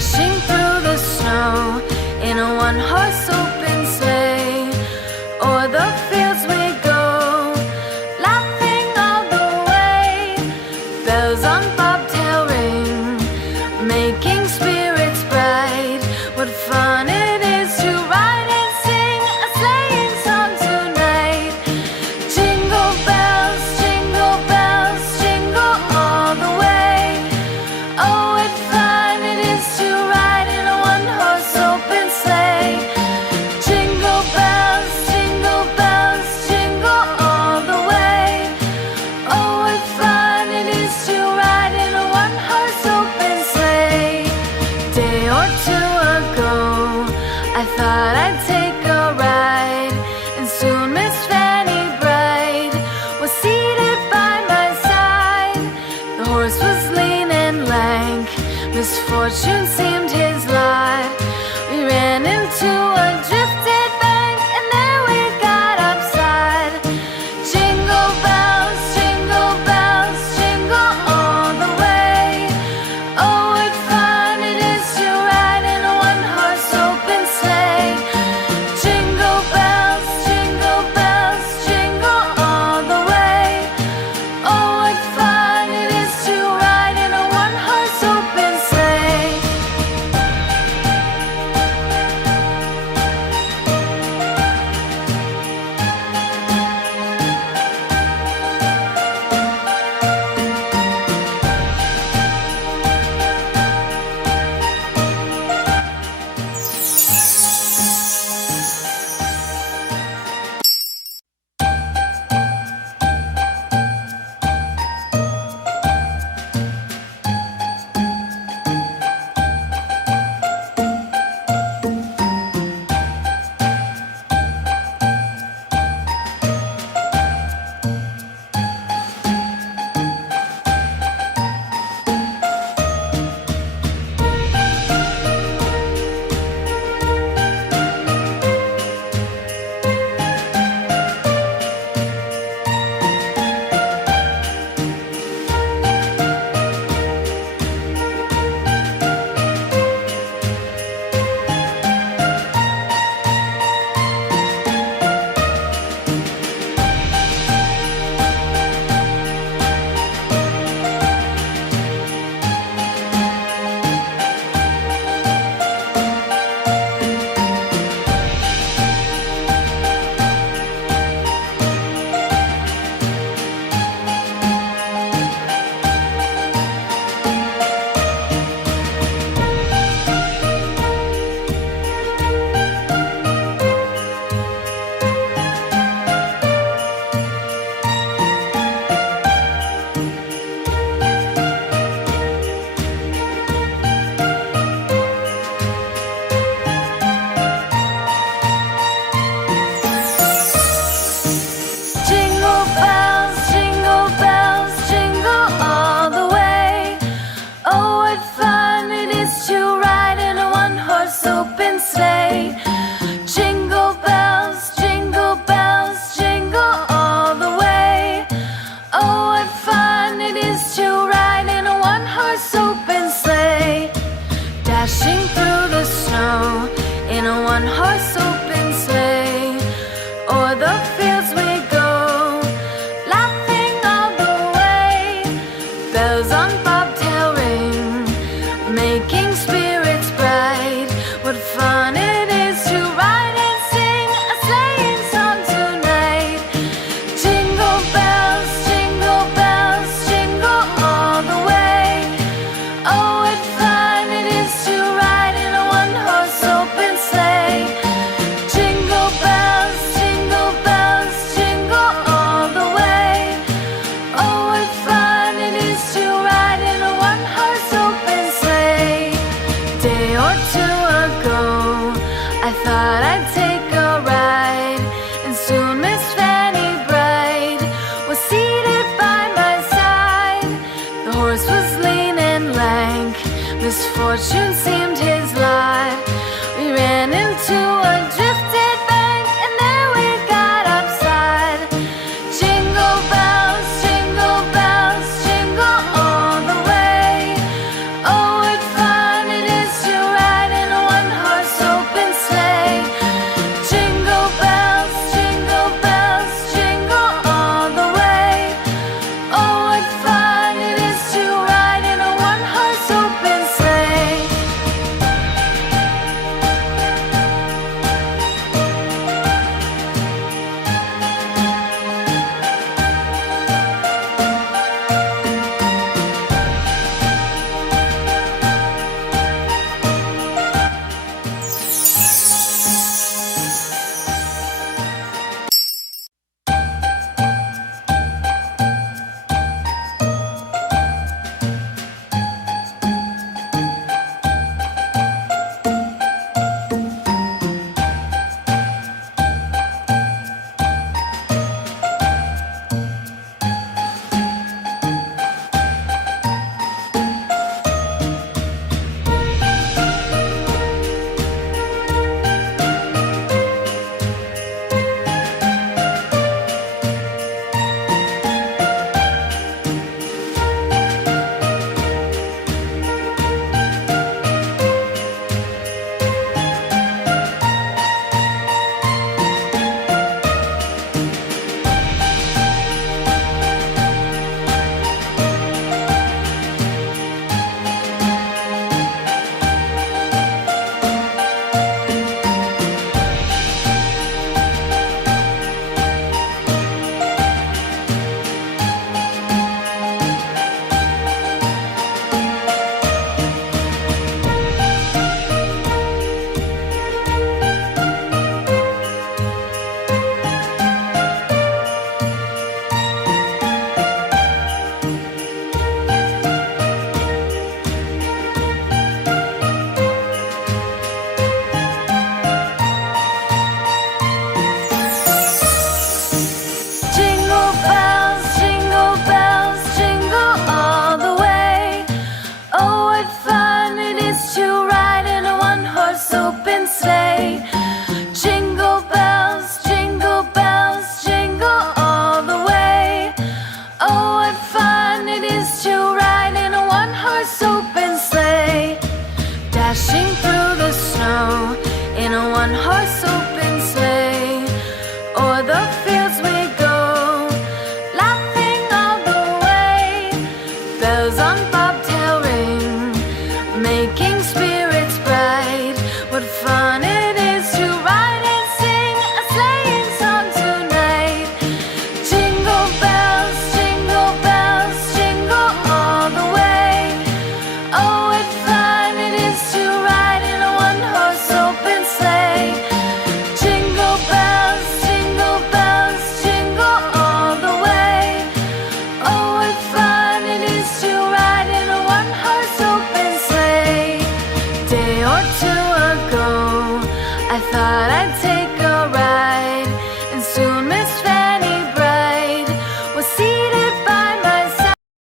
dashing through the snow in a one-horse open sleigh. O'er the fields we go, laughing all the way. Bells on bobtail ring, making spirits bright. What fun it is to ride and sing a sleighing song tonight. Jingle bells, jingle all the way. Oh, what fun it is to ride in a one-horse open sleigh. Jingle bells, jingle all the way. Oh, what fun it is to ride in a one-horse open sleigh. Day or two ago, I thought I'd take a ride, and soon Miss Fanny Bright was seated by my side. The horse was lean and lank, misfortune seemed his lot. We ran into a drifted bank, and there we got upside. Jingle bells, jingle all the way. Oh, what fun it is to ride in a one-horse open sleigh. Jingle bells, jingle all the way. Oh, what fun it is to ride in a one-horse open sleigh. Jingle bells, jingle all the way. Oh, what fun it is to ride in a one-horse open sleigh. Jingle bells, jingle all the way. Oh, what fun it is to ride in a one-horse open sleigh. Dashing through the snow in a one-horse open sleigh. O'er the fields we go, laughing all the way. Bells on bobtail ring, making spirits bright. What fun it is to ride and sing a sleighing song tonight. Jingle bells, jingle all the way. Oh, what fun it is to ride in a one-horse open sleigh. Jingle bells, jingle all the way. Oh, what fun it is to ride in a one-horse open sleigh. Day or two ago, I thought I'd take a ride, and soon Miss Fanny Bright was seated by my side. The horse was lean and lank, misfortune seemed his lot. We ran into a drifted bank, and there we got upside. Jingle bells, jingle all the way. Oh, what fun it is to dashing